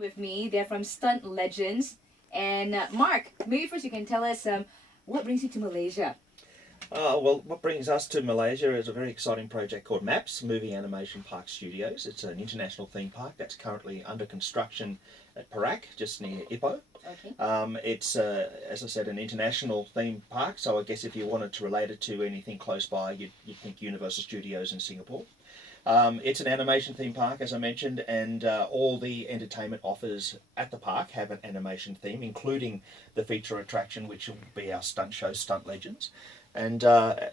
with me. They're from Stunt Legends. And Mark, maybe first you can tell us what brings you to Malaysia? Well, what brings us to Malaysia is a very exciting project called MAPS, Movie Animation Park Studios. It's an international theme park that's currently under construction at Perak, just near Ipoh. Okay. It's, as I said, an international theme park, so I guess if you wanted to relate it to anything close by, you'd think Universal Studios in Singapore. It's an animation theme park, as I mentioned, and all the entertainment offers at the park have an animation theme, including the feature attraction, which will be our stunt show, Stunt Legends. And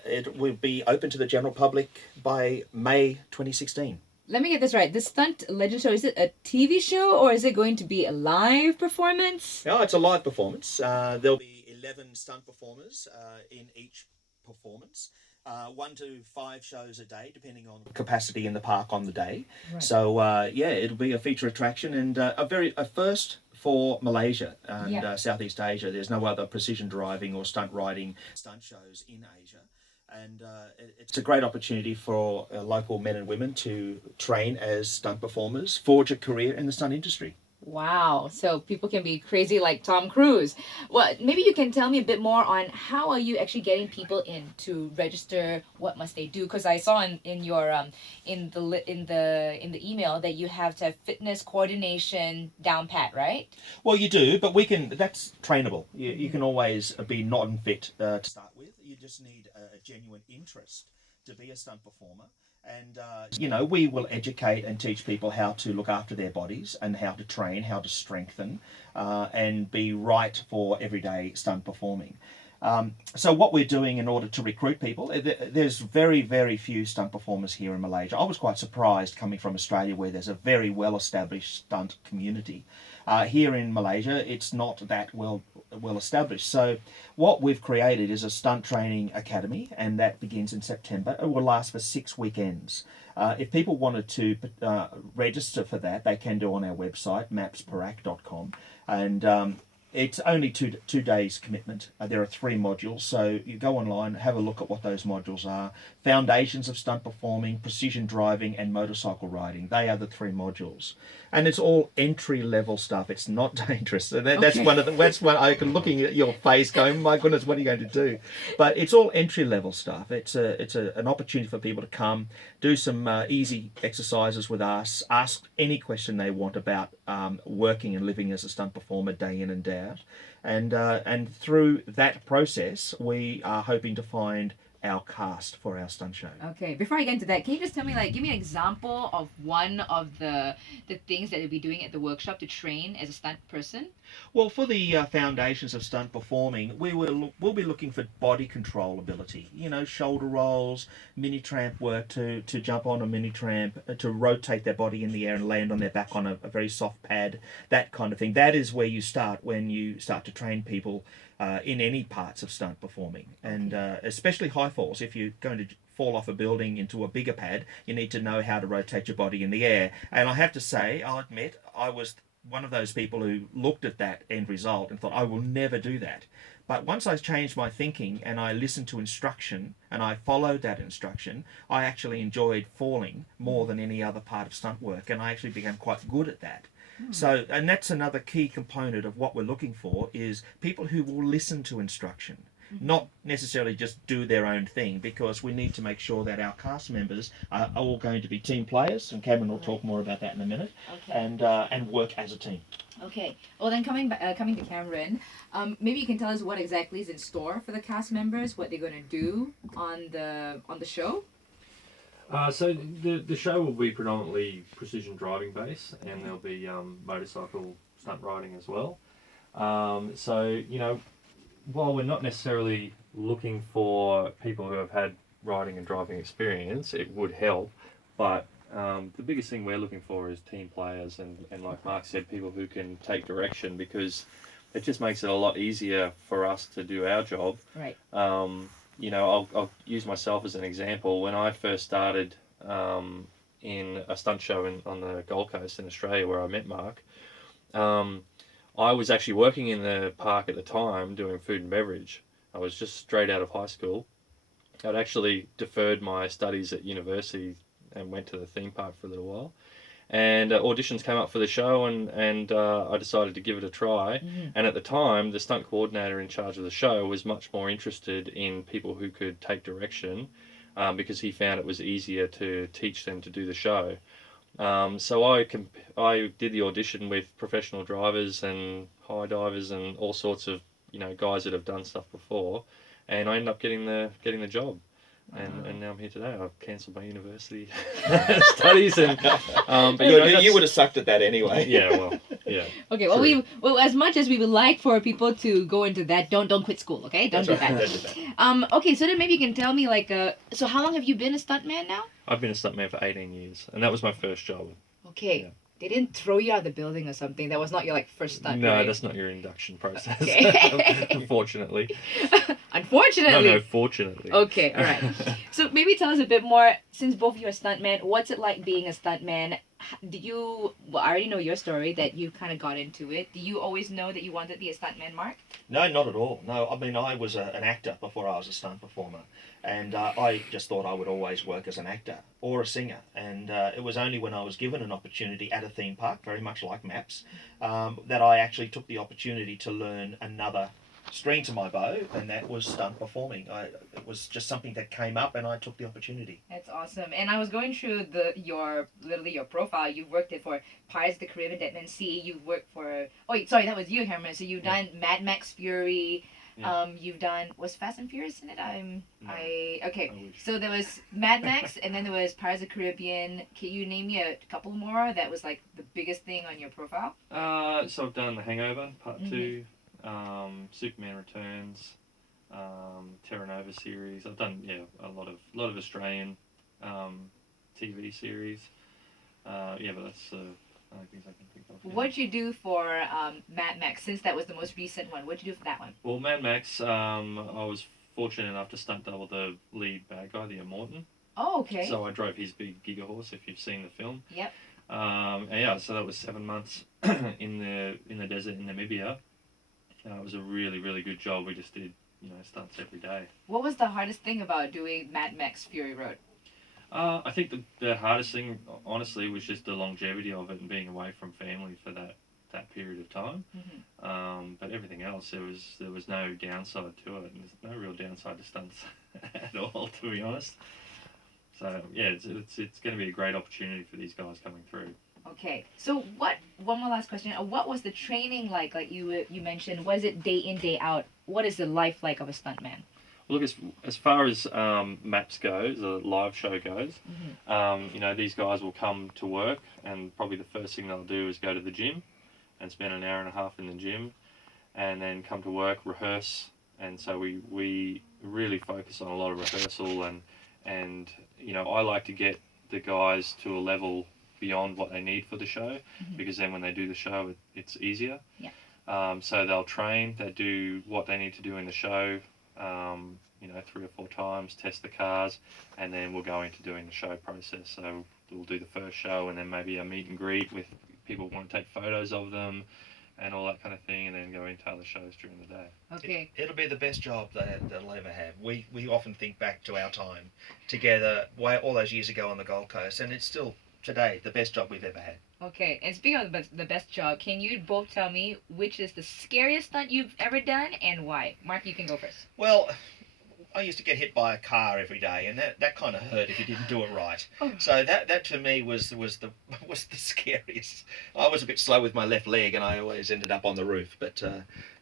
it will be open to the general public by May 2016. Let me get this right. The Stunt Legend show, is it a TV show or is it going to be a live performance? No, it's a live performance. There'll be 11 stunt performers in each performance. 1 to 5 shows a day, depending on capacity in the park on the day. Right. So yeah, it'll be a feature attraction and a first for Malaysia and Southeast Asia. There's no other precision driving or stunt riding stunt shows in Asia. And it's a great opportunity for local men and women to train as stunt performers, forge a career in the stunt industry. Wow. So people can be crazy like Tom Cruise. Well, maybe you can tell me a bit more on how are you actually getting people in to register? What must they do? Because I saw in your in the email that you have to have fitness coordination down pat, right? Well, you do, but that's trainable. You can always be not fit to start with. You just need a genuine interest to be a stunt performer. And, we will educate and teach people how to look after their bodies and how to train, how to strengthen, and be right for everyday stunt performing. So what we're doing in order to recruit people, there's very, very few stunt performers here in Malaysia. I was quite surprised coming from Australia where there's a very well-established stunt community. Here in Malaysia, it's not that well established. So what we've created is a stunt training academy, and that begins in September. It will last for 6 weekends. If people wanted to register for that, they can do on our website, mapsperak.com. And it's only two days commitment. There are 3 modules, so you go online, have a look at what those modules are. Foundations of stunt performing, precision driving, and motorcycle riding. They are the 3 modules, and it's all entry level stuff. It's not dangerous. So that's one. I can looking at your face, going, "My goodness, what are you going to do?" But it's all entry level stuff. It's an opportunity for people to come, do some easy exercises with us, ask any question they want about working and living as a stunt performer day in and day out, and through that process, we are hoping to find our cast for our stunt show. Okay, before I get into that, can you just tell me, give me an example of one of the things that you'll be doing at the workshop to train as a stunt person? Well, for the foundations of stunt performing, we'll be looking for body control ability. Shoulder rolls, mini tramp work to jump on a mini tramp, to rotate their body in the air and land on their back on a very soft pad, that kind of thing. That is where you start when you start to train people in any parts of stunt performing, and especially high falls. If you're going to fall off a building into a bigger pad, you need to know how to rotate your body in the air. And I have to say, I'll admit, I was one of those people who looked at that end result and thought, I will never do that. But once I changed my thinking and I listened to instruction and I followed that instruction, I actually enjoyed falling more than any other part of stunt work, and I actually became quite good at that. So, and that's another key component of what we're looking for, is people who will listen to instruction, not necessarily just do their own thing, because we need to make sure that our cast members are all going to be team players, and Cameron will talk more about that in a minute, and work as a team. Okay. Well, then coming to Cameron, maybe you can tell us what exactly is in store for the cast members, what they're going to do on the show. So the show will be predominantly precision driving based, and there'll be motorcycle stunt riding as well. So while we're not necessarily looking for people who have had riding and driving experience, it would help. But the biggest thing we're looking for is team players, and like Mark said, people who can take direction, because it just makes it a lot easier for us to do our job. Right. I'll use myself as an example. When I first started in a stunt show on the Gold Coast in Australia, where I met Mark, I was actually working in the park at the time doing food and beverage. I was just straight out of high school. I'd actually deferred my studies at university and went to the theme park for a little while. And auditions came up for the show, and I decided to give it a try. Mm-hmm. And at the time, the stunt coordinator in charge of the show was much more interested in people who could take direction, because he found it was easier to teach them to do the show. So I did the audition with professional drivers and high divers and all sorts of guys that have done stuff before, and I ended up getting the job. And now I'm here today. I've cancelled my university studies, and but Good, you would have sucked at that anyway. yeah, well, yeah. Okay, well, True. as much as we would like for people to go into that, don't quit school, okay? Don't That's do right, that. don't do that. Okay, so then maybe you can tell me like, so how long have you been a stuntman now? I've been a stuntman for 18 years, and that was my first job. Okay, Yeah. they didn't throw you out of the building or something. That was not your like first stunt. No, right? that's not your induction process. Okay. Unfortunately. Unfortunately. No, fortunately. Okay, all right. So maybe tell us a bit more. Since both of you are stuntmen, what's it like being a stuntman? Did you? Well, I already know your story that you kind of got into it. Do you always know that you wanted to be a stuntman, Mark? No, not at all. No, I mean, I was an actor before I was a stunt performer. And I just thought I would always work as an actor or a singer. And it was only when I was given an opportunity at a theme park, very much like MAPS, that I actually took the opportunity to learn another string to my bow, and that was stunt performing. It was just something that came up, and I took the opportunity. That's awesome. And I was going through your profile. You've worked it for Pirates of the Caribbean, Dead Man Sea. You've worked for sorry, that was you, Herman. So you've done Mad Max Fury. Yeah. You've done was Fast and Furious in it. No, okay. I wish. So there was Mad Max, and then there was Pirates of the Caribbean. Can you name me a couple more that was like the biggest thing on your profile? So I've done The Hangover Part Mhm. 2, Superman Returns, Terra Nova series. I've done a lot of Australian TV series. But that's the only things I can think of. Yeah. What'd you do for Mad Max, since that was the most recent one? What'd you do for that one? Well, Mad Max, I was fortunate enough to stunt double the lead bad guy, the Immortan. Oh, okay. So I drove his big Giga Horse, if you've seen the film. Yep. So that was 7 months in the desert in Namibia. It was a really, really good job. We just did, stunts every day. What was the hardest thing about doing Mad Max Fury Road? I think the hardest thing, honestly, was just the longevity of it and being away from family for that period of time. Mm-hmm. But everything else, there was no downside to it, and there's no real downside to stunts at all, to be honest. So yeah, it's going to be a great opportunity for these guys coming through. Okay, so one more last question. What was the training like? Like you mentioned, was it day in, day out? What is the life like of a stuntman? Well, look, as far as MAPS goes, the live show goes, these guys will come to work, and probably the first thing they'll do is go to the gym and spend an hour and a half in the gym, and then come to work, rehearse. And so we really focus on a lot of rehearsal, and I like to get the guys to a level beyond what they need for the show, because then when they do the show, it's easier. Yeah. So they'll train, they do what they need to do in the show, 3 or 4 times, test the cars, and then we'll go into doing the show process. So we'll do the first show, and then maybe a meet and greet with people who want to take photos of them and all that kind of thing, and then go into other shows during the day. Okay. It'll be the best job that I'll ever have. We often think back to our time together all those years ago on the Gold Coast, and it's still today the best job we've ever had. Okay, and speaking of the best job, can you both tell me which is the scariest stunt you've ever done and why? Mark, you can go first. Well, I used to get hit by a car every day, and that kind of hurt if you didn't do it right. Oh. So that to me was the scariest. I was a bit slow with my left leg, and I always ended up on the roof. But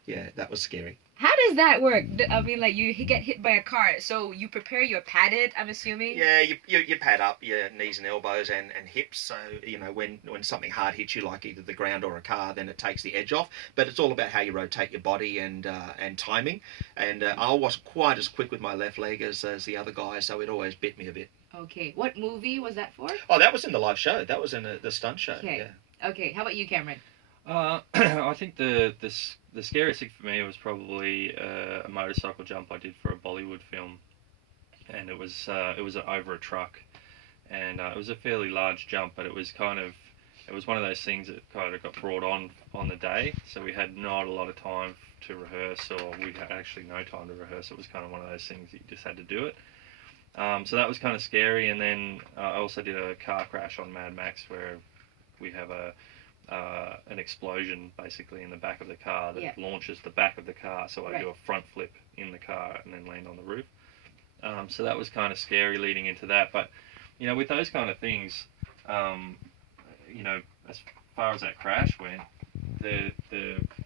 that was scary. How does that work? I mean, like you get hit by a car, so you prepare your padded, I'm assuming? Yeah, you pad up your knees and elbows and hips, so when something hard hits you, like either the ground or a car, then it takes the edge off. But it's all about how you rotate your body and timing. And I wasn't quite as quick with my left leg as the other guy, so it always bit me a bit. Okay, what movie was that for? Oh, that was in the live show. That was in the stunt show. Okay. Yeah. Okay, how about you, Cameron? I think the scariest thing for me was probably a motorcycle jump I did for a Bollywood film, and it was over a truck, and it was a fairly large jump, but it was one of those things that kind of got brought on the day, so we had not a lot of time to rehearse, or we had actually no time to rehearse. It was kind of one of those things that you just had to do it. So that was kind of scary, and then I also did a car crash on Mad Max where we have an explosion basically in the back of the car that Yeah. launches the back of the car. So I Right. do a front flip in the car and then land on the roof. So that was kind of scary leading into that. But with those kind of things, um, as far as that crash went, the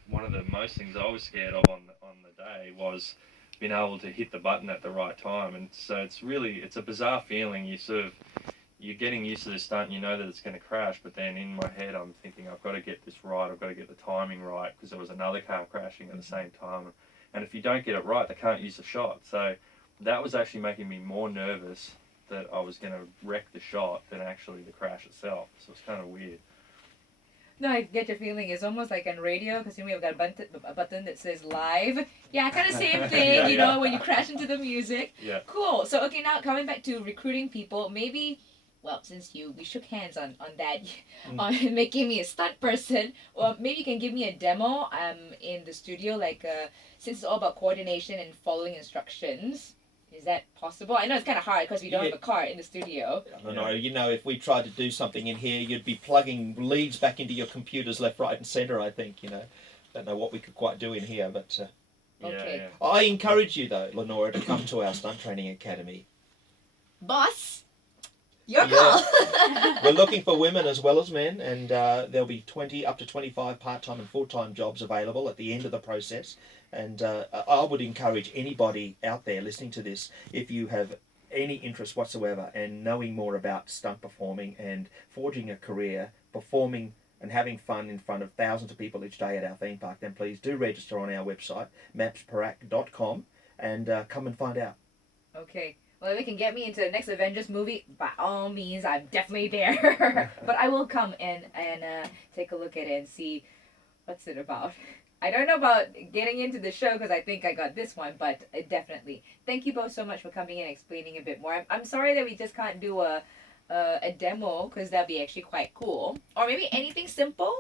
one of the most things I was scared of on the day was being able to hit the button at the right time. And so it's a bizarre feeling. You're getting used to this stunt and you know that it's going to crash, but then in my head I'm thinking I've got to get this right, I've got to get the timing right, because there was another car crashing at the same time, and if you don't get it right they can't use the shot. So that was actually making me more nervous that I was going to wreck the shot than actually the crash itself. So it's kind of weird. No, I get your feeling. It's almost like on radio, because we've got a button that says live. Yeah, kind of same thing, Yeah, you yeah. know, when you crash into the music. Yeah. Cool. So, okay, now coming back to recruiting people, maybe, well, since we shook hands on that, on making me a stunt person, or maybe you can give me a demo in the studio, like, since it's all about coordination and following instructions. Is that possible? I know it's kind of hard because we don't have a car in the studio. No, if we tried to do something in here, you'd be plugging leads back into your computers left, right, and centre. I think don't know what we could quite do in here, but Okay. Yeah. I encourage you though, Linora, to come to our stunt training academy. Boss, your Yeah. call. We're looking for women as well as men, and there'll be 20 up to 25 part-time and full-time jobs available at the end of the process. And I would encourage anybody out there listening to this, if you have any interest whatsoever and knowing more about stunt performing and forging a career, performing and having fun in front of thousands of people each day at our theme park, then please do register on our website, mapsparak.com, and come and find out. Okay. Well, if they can get me into the next Avengers movie, by all means, I'm definitely there. But I will come and take a look at it and see what's it about. I don't know about getting into the show because I think I got this one, but definitely. Thank you both so much for coming in and explaining a bit more. I'm sorry that we just can't do a demo because that'd be actually quite cool. Or maybe anything simple.